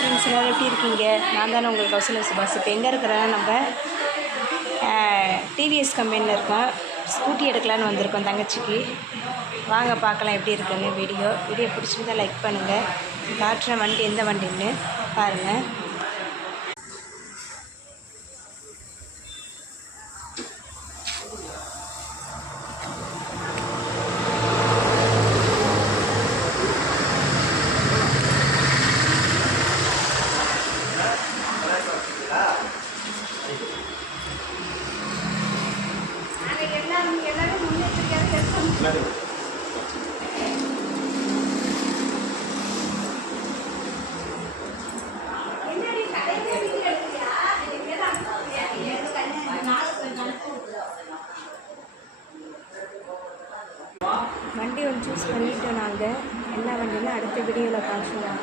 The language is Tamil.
ஃப்ரெண்ட்ஸ், எல்லோரும் எப்படி இருக்கீங்க? நான் தானே உங்களுக்கு கௌசல்யா சுபாஷ். இப்போ எங்கே இருக்கிறேன்னா நம்ம டிவிஎஸ் கம்பெனியில் இருக்கோம். ஸ்கூட்டி எடுக்கலான்னு வந்திருக்கோம் தங்கச்சிக்கு. வாங்க பார்க்கலாம் எப்படி இருக்குன்னு. வீடியோ பிடிச்சிருந்தா லைக் பண்ணுங்கள். காட்டுற வண்டி எந்த வண்டின்னு பாருங்கள். வண்டி ஒன்று சூஸ் பண்ணிவிட்டோம் நாங்கள். என்ன வண்டின்னு அடுத்த வீடியோவில் பார்க்கலாம்.